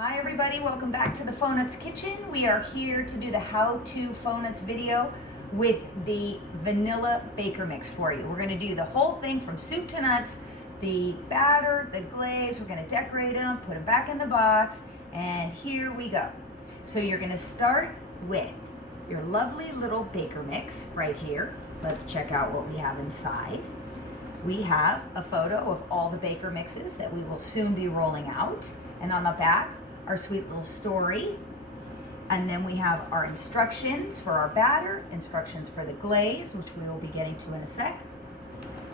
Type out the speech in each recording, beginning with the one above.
Hi everybody, welcome back to the Fonuts Kitchen. We are here to do the how-to Fonuts video with the vanilla baker mix for you. We're going to do the whole thing from soup to nuts, the batter, the glaze. We're going to decorate them, put them back in the box, and here we go. So you're going to start with your lovely little baker mix right here. Let's check out what we have inside. We have a photo of all the baker mixes that we will soon be rolling out, and on the back our sweet little story. And then we have our instructions for our batter, instructions for the glaze, which we will be getting to in a sec.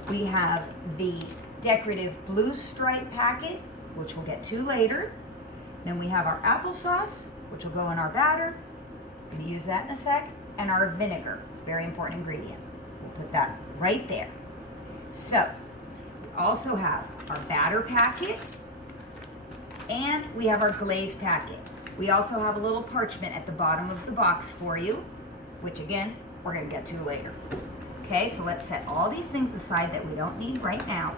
We have the decorative blue stripe packet, which we'll get to later. Then we have our applesauce, which will go in our batter. We're going to use that in a sec. And our vinegar, it's a very important ingredient. We'll put that right there. So we also have our batter packet, and we have our glaze packet. We also have a little parchment at the bottom of the box for you, which again, we're gonna get to later. Okay, so let's set all these things aside that we don't need right now.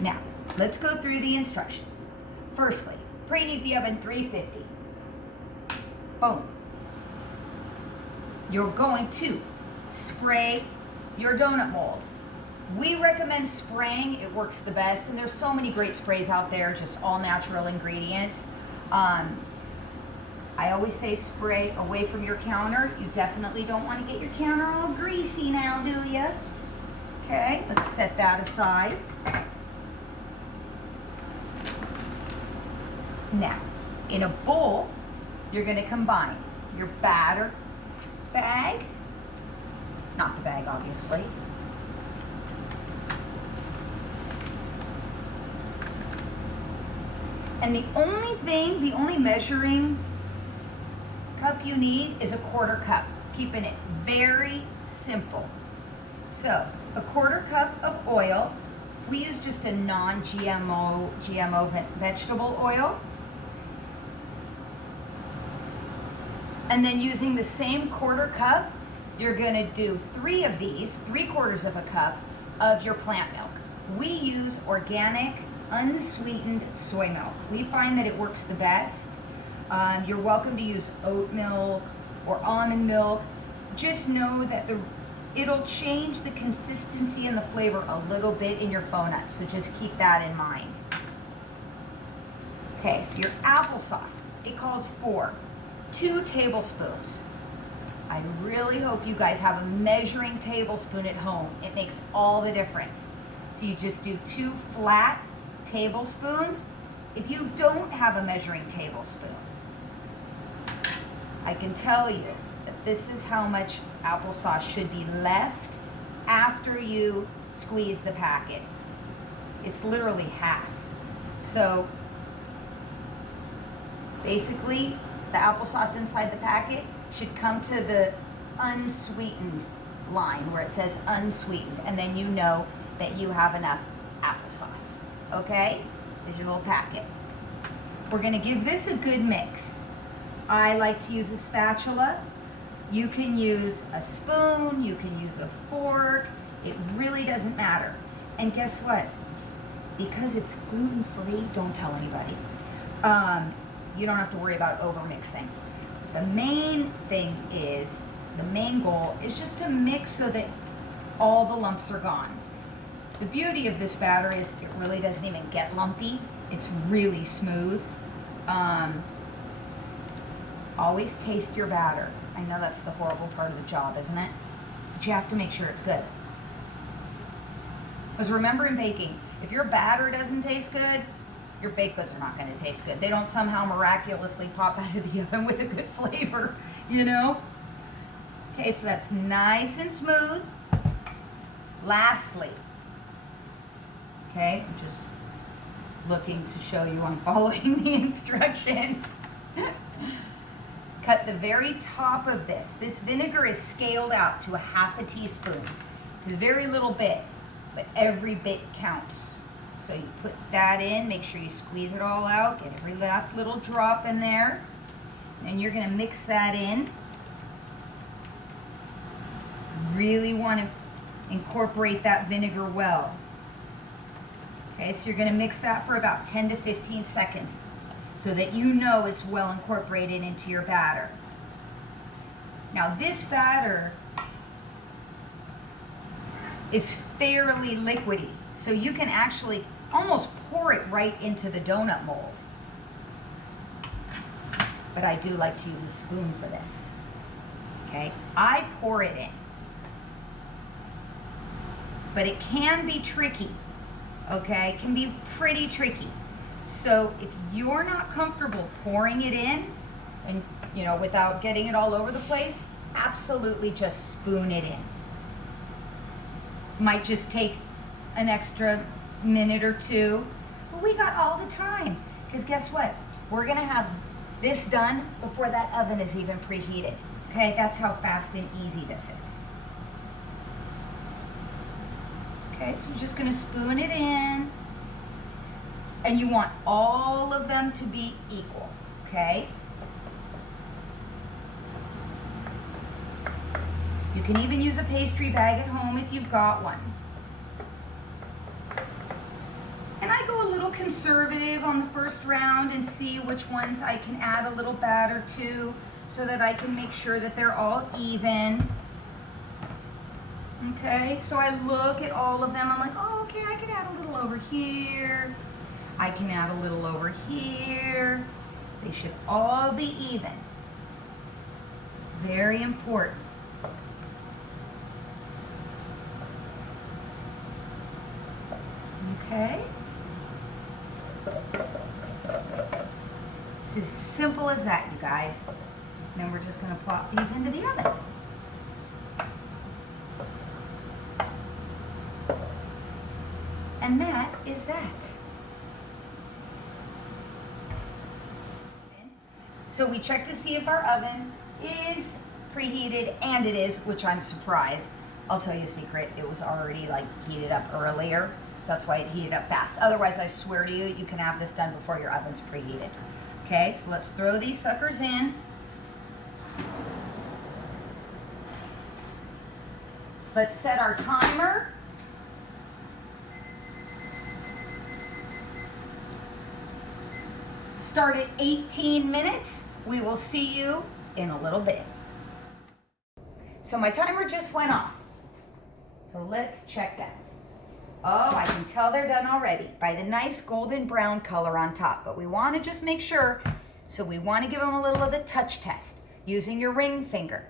Now, let's go through the instructions. Firstly, preheat the oven 350. Boom. You're going to spray your donut mold. We recommend spraying, it works the best, and there's so many great sprays out there, just all natural ingredients. I always say spray away from your counter. You definitely don't want to get your counter all greasy now, do you? Okay, let's set that aside. Now, in a bowl, you're going to combine your batter bag, not the bag obviously, and the only measuring cup you need is a 1/4 cup, keeping it very simple. So, a 1/4 cup of oil. We use just a non-GMO vegetable oil. And then using the same 1/4 cup, you're gonna do 3 of these, 3/4 of a cup of your plant milk. We use organic, unsweetened soy milk. We find that it works the best. You're welcome to use oat milk or almond milk. Just know that it'll change the consistency and the flavor a little bit in your fonuts, so just keep that in mind. Okay, so your applesauce, it calls for 2 tablespoons. I really hope you guys have a measuring tablespoon at home. It makes all the difference. So you just do 2 flat tablespoons. If you don't have a measuring tablespoon, I can tell you that this is how much applesauce should be left after you squeeze the packet. It's literally half. So basically, the applesauce inside the packet should come to the unsweetened line where it says unsweetened, and then you know that you have enough applesauce. Okay, there's your little packet. We're gonna give this a good mix. I like to use a spatula. You can use a spoon, you can use a fork. It really doesn't matter. And guess what? Because it's gluten-free, don't tell anybody. You don't have to worry about over-mixing. The main goal is just to mix so that all the lumps are gone. The beauty of this batter is it really doesn't even get lumpy. It's really smooth. Always taste your batter. I know that's the horrible part of the job, isn't it? But you have to make sure it's good. Because remember in baking, if your batter doesn't taste good, your baked goods are not going to taste good. They don't somehow miraculously pop out of the oven with a good flavor, you know? Okay, so that's nice and smooth. Lastly, okay, I'm just looking to show you I'm following the instructions. Cut the very top of this. This vinegar is scaled out to a 1/2 teaspoon. It's a very little bit, but every bit counts. So you put that in, make sure you squeeze it all out, get every last little drop in there. And you're gonna mix that in. Really wanna incorporate that vinegar well. Okay, so you're gonna mix that for about 10 to 15 seconds so that you know it's well incorporated into your batter. Now this batter is fairly liquidy, so you can actually almost pour it right into the donut mold. But I do like to use a spoon for this. Okay, I pour it in. But it can be tricky, okay? It can be pretty tricky. So if you're not comfortable pouring it in and, you know, without getting it all over the place, absolutely just spoon it in. Might just take an extra minute or two, but we got all the time. Because guess what? We're gonna have this done before that oven is even preheated. Okay, that's how fast and easy this is. Okay, so you're just gonna spoon it in. And you want all of them to be equal, okay? You can even use a pastry bag at home if you've got one. And I go a little conservative on the first round and see which ones I can add a little batter to so that I can make sure that they're all even. Okay, so I look at all of them, I'm like, oh, okay, I can add a little over here. I can add a little over here. They should all be even. It's very important. Okay. It's as simple as that, you guys. And then we're just going to plop these into the oven. And that is that. So we check to see if our oven is preheated, and it is, which I'm surprised. I'll tell you a secret, it was already like heated up earlier, so that's why it heated up fast. Otherwise, I swear to you, you can have this done before your oven's preheated. Okay, so let's throw these suckers in. Let's set our timer. Start at 18 minutes. We will see you in a little bit. So my timer just went off. So let's check that. Oh, I can tell they're done already by the nice golden brown color on top. But we want to just make sure, so we want to give them a little of the touch test using your ring finger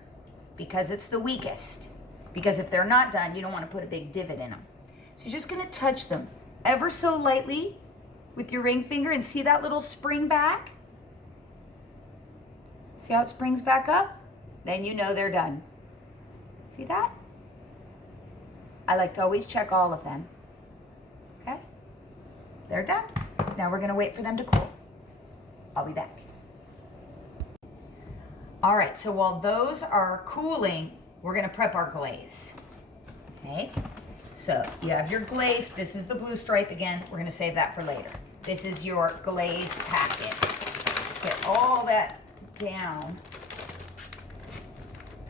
because it's the weakest. Because if they're not done, you don't want to put a big divot in them. So you're just going to touch them ever so lightly with your ring finger and see that little spring back? See how it springs back up? Then you know they're done. See that? I like to always check all of them. Okay? They're done. Now we're gonna wait for them to cool. I'll be back. All right, so while those are cooling, we're gonna prep our glaze. Okay? So you have your glaze. This is the blue stripe again. We're gonna save that for later. This is your glaze packet. Let's get all that down.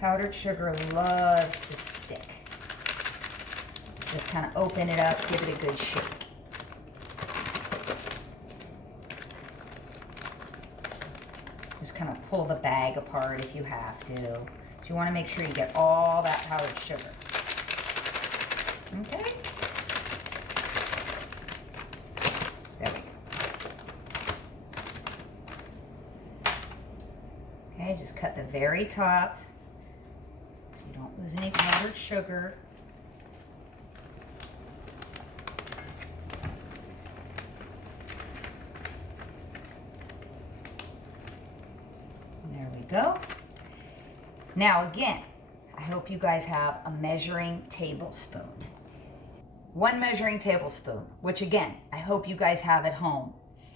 Powdered sugar loves to stick. Just kind of open it up, give it a good shake. Just kind of pull the bag apart if you have to. So you want to make sure you get all that powdered sugar. Okay? There we go. Okay, just cut the very top so you don't lose any powdered sugar. There we go. Now again, I hope you guys have a measuring tablespoon. One measuring tablespoon, which again, I hope you guys have at home.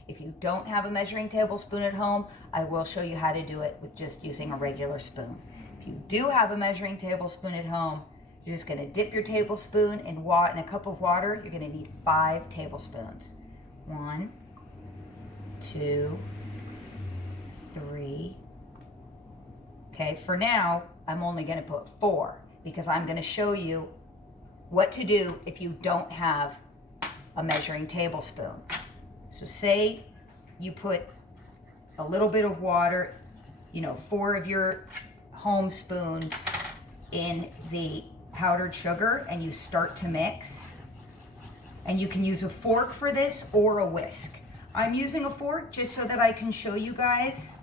If you don't have a measuring tablespoon at home, I will show you how to do it with just using a regular spoon. If you do have a measuring tablespoon at home, you're just gonna dip your tablespoon in a cup of water. You're gonna need 5 tablespoons. 1, 2, 3. Okay, for now, I'm only gonna put 4 because I'm gonna show you what to do if you don't have a measuring tablespoon. So say you put a little bit of water, 4 of your home spoons in the powdered sugar, and you start to mix. And you can use a fork for this or a whisk. I'm using a fork just so that I can show you guys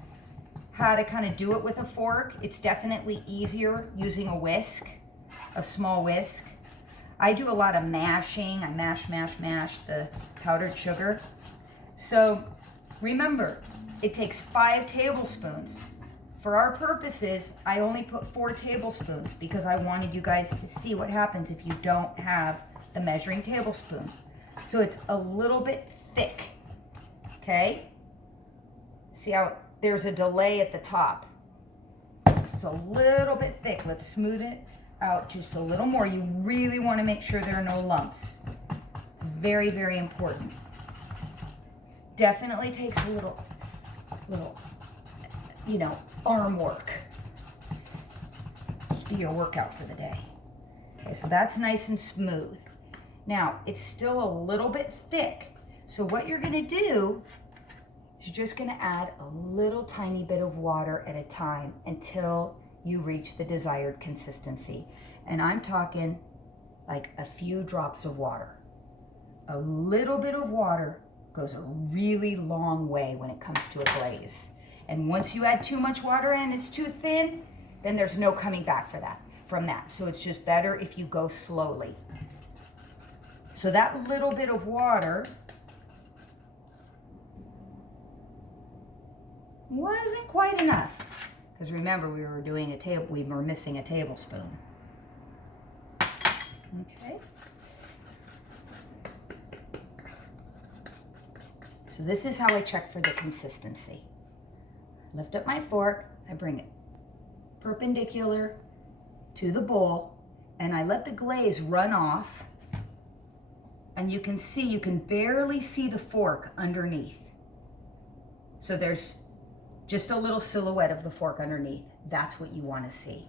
how to kind of do it with a fork. It's definitely easier using a whisk, a small whisk. I do a lot of mashing. I mash the powdered sugar. So remember, it takes 5 tablespoons. For our purposes, I only put 4 tablespoons because I wanted you guys to see what happens if you don't have the measuring tablespoon. So it's a little bit thick, okay? See how there's a delay at the top. It's a little bit thick. Let's smooth it out just a little more. You really want to make sure there are no lumps. It's very, very important. Definitely takes a little, arm work. Just be your workout for the day. Okay, so that's nice and smooth. Now, it's still a little bit thick. So what you're gonna do is you're just gonna add a little tiny bit of water at a time until you reach the desired consistency. And I'm talking like a few drops of water. A little bit of water goes a really long way when it comes to a glaze. And once you add too much water and it's too thin, then there's no coming back from that. So it's just better if you go slowly. So that little bit of water wasn't quite enough. Because remember, we were missing a tablespoon. Okay. So this is how I check for the consistency. Lift up my fork, I bring it perpendicular to the bowl, and I let the glaze run off. And you can barely see the fork underneath. So there's just a little silhouette of the fork underneath. That's what you want to see.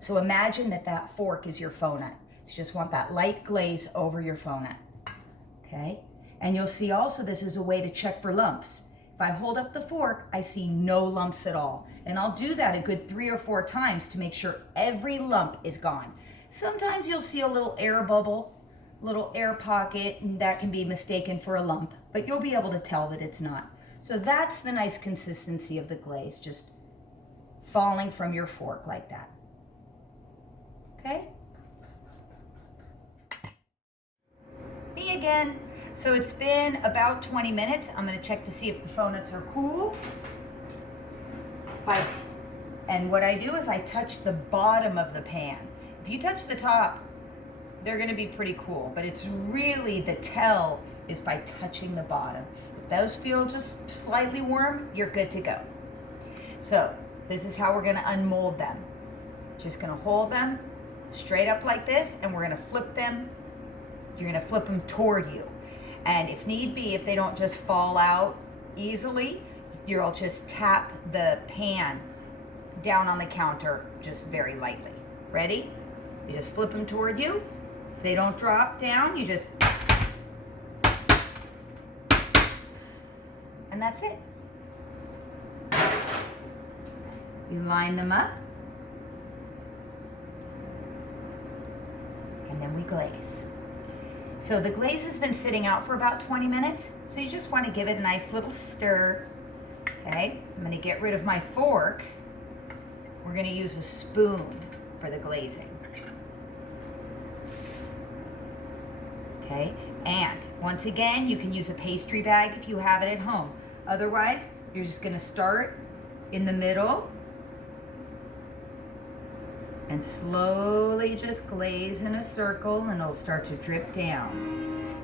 So imagine that fork is your fonut. So you just want that light glaze over your fonut. Okay? And you'll see also this is a way to check for lumps. If I hold up the fork, I see no lumps at all. And I'll do that a good 3 or 4 times to make sure every lump is gone. Sometimes you'll see a little air bubble, little air pocket, and that can be mistaken for a lump, but you'll be able to tell that it's not. So that's the nice consistency of the glaze, just falling from your fork like that. Okay? Me again. So it's been about 20 minutes. I'm gonna check to see if the fonuts are cool. And what I do is I touch the bottom of the pan. If you touch the top, they're gonna be pretty cool, but it's really, the tell is by touching the bottom. If those feel just slightly warm, you're good to go. So this is how we're gonna unmold them. Just gonna hold them straight up like this, and we're gonna flip them. You're gonna flip them toward you. And if need be, if they don't just fall out easily, you'll just tap the pan down on the counter just very lightly. Ready? You just flip them toward you. If they don't drop down, you just, and that's it. You line them up, and then we glaze. So the glaze has been sitting out for about 20 minutes, so you just want to give it a nice little stir. Okay, I'm going to get rid of my fork. We're going to use a spoon for the glazing. Okay, and once again, you can use a pastry bag if you have it at home. Otherwise, you're just going to start in the middle and slowly just glaze in a circle, and it'll start to drip down.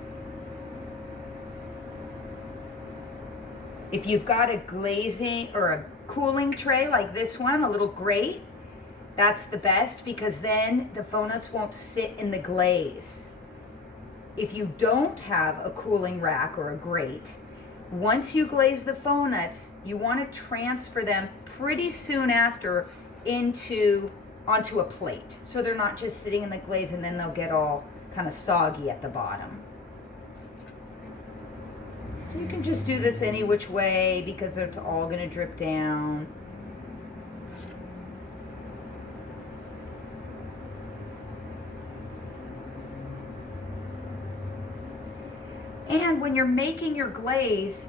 If you've got a glazing or a cooling tray like this one, a little grate, that's the best, because then the fonuts won't sit in the glaze. If you don't have a cooling rack or a grate, once you glaze the fonuts, you want to transfer them pretty soon after onto a plate, so they're not just sitting in the glaze and then they'll get all kind of soggy at the bottom. So you can just do this any which way because it's all going to drip down. And when you're making your glaze,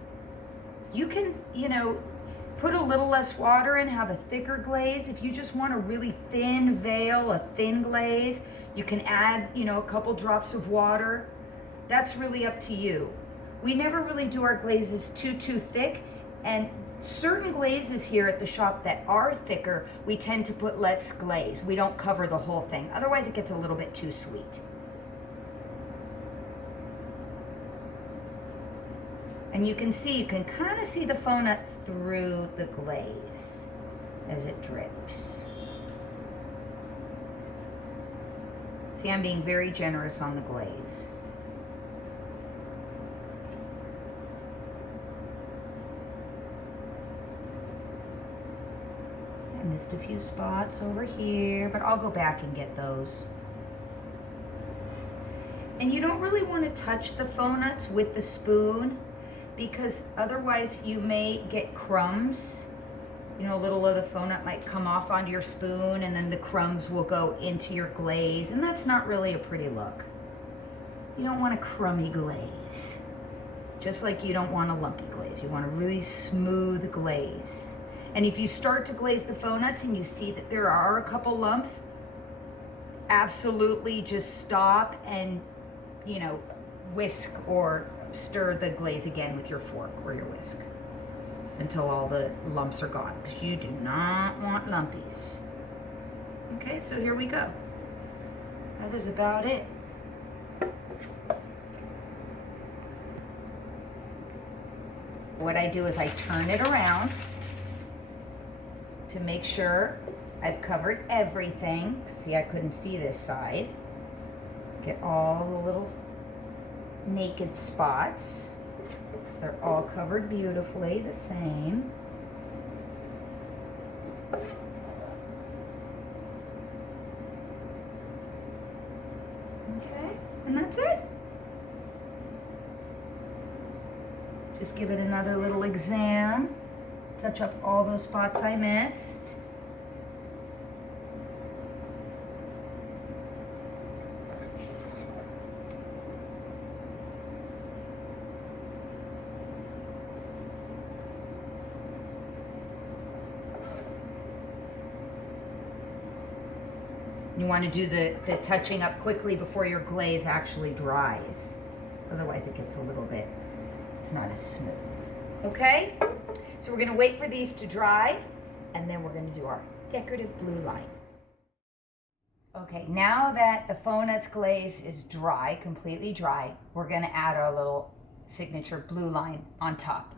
you can, put a little less water and have a thicker glaze. If you just want a really thin veil, a thin glaze, you can add, a couple drops of water. That's really up to you. We never really do our glazes too thick, and certain glazes here at the shop that are thicker, we tend to put less glaze. We don't cover the whole thing. Otherwise it gets a little bit too sweet. And you can kind of see the fonut through the glaze as it drips. See, I'm being very generous on the glaze. I missed a few spots over here, but I'll go back and get those. And you don't really want to touch the fonuts with the spoon, because otherwise you may get crumbs. A little of the fonut might come off onto your spoon, and then the crumbs will go into your glaze, and that's not really a pretty look. You don't want a crummy glaze. Just like you don't want a lumpy glaze. You want a really smooth glaze. And if you start to glaze the fonuts and you see that there are a couple lumps, absolutely just stop and, whisk or stir the glaze again with your fork or your whisk until all the lumps are gone, because you do not want lumpies. Okay, so here we go. That is about it. What I do is I turn it around to make sure I've covered everything. See, I couldn't see this side. Get all the little naked spots. So they're all covered beautifully the same. Okay, and that's it. Just give it another little exam. Touch up all those spots I missed. You want to do the touching up quickly before your glaze actually dries. Otherwise it gets a little bit, it's not as smooth. Okay? So we're going to wait for these to dry, and then we're going to do our decorative blue line. Okay, now that the fonuts glaze is dry, completely dry, we're going to add our little signature blue line on top.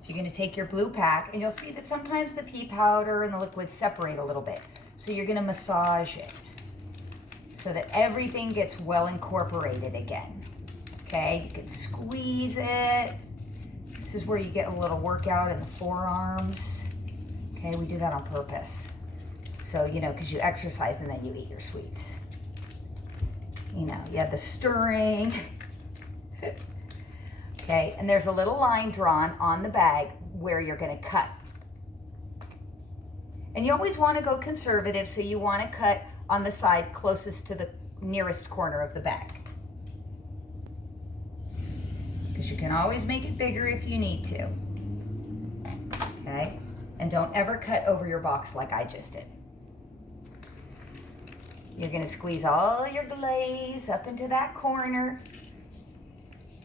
So you're going to take your blue pack, and you'll see that sometimes the pea powder and the liquid separate a little bit. So you're going to massage it so that everything gets well incorporated again. Okay, you can squeeze it. This is where you get a little workout in the forearms. Okay, we do that on purpose. So, because you exercise and then you eat your sweets. You have the stirring. Okay, and there's a little line drawn on the bag where you're going to cut. And you always want to go conservative, so you want to cut on the side closest to the nearest corner of the bag. Because you can always make it bigger if you need to. Okay? And don't ever cut over your box like I just did. You're going to squeeze all your glaze up into that corner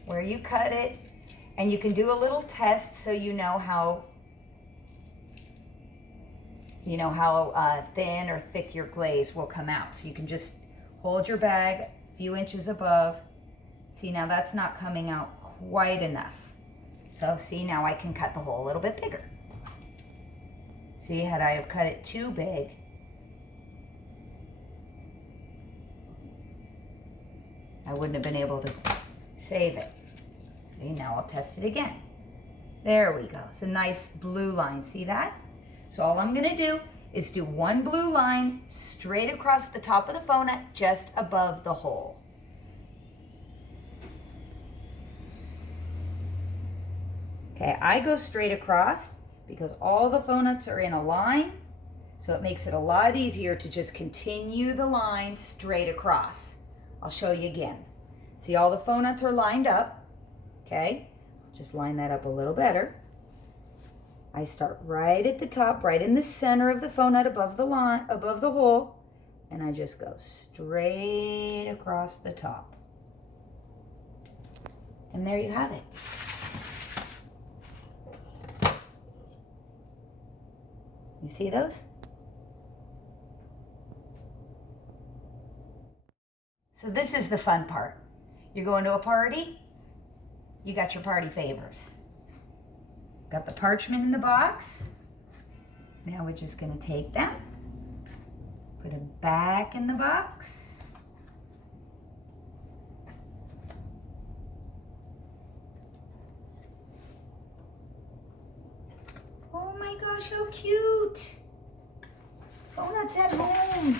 where you cut it. And you can do a little test so you know how thin or thick your glaze will come out. So you can just hold your bag a few inches above. See, now that's not coming out quite enough. So see, now I can cut the hole a little bit bigger. See, had I have cut it too big, I wouldn't have been able to save it. See, now I'll test it again. There we go. It's a nice blue line. See that? So all I'm going to do is do one blue line straight across the top of the fonut just above the hole. Okay, I go straight across because all the fonuts are in a line, so it makes it a lot easier to just continue the line straight across. I'll show you again. See, all the fonuts are lined up, okay? I'll just line that up a little better. I start right at the top, right in the center of the fonut above the line, above the hole, and I just go straight across the top. And there you have it. You see those? So this is the fun part. You're going to a party, you got your party favors. Got the parchment in the box. Now we're just going to take them, put them back in the box. Oh my gosh, how cute! Fonuts at home.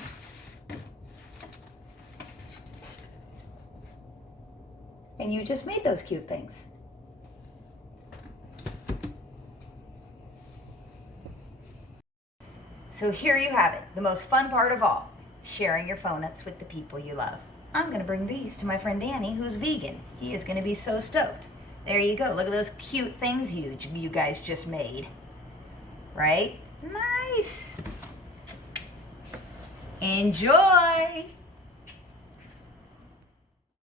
And you just made those cute things. So here you have it, the most fun part of all, sharing your fonuts with the people you love. I'm gonna bring these to my friend Danny, who's vegan. He is gonna be so stoked. There you go, look at those cute things you guys just made. Right? Nice. Enjoy.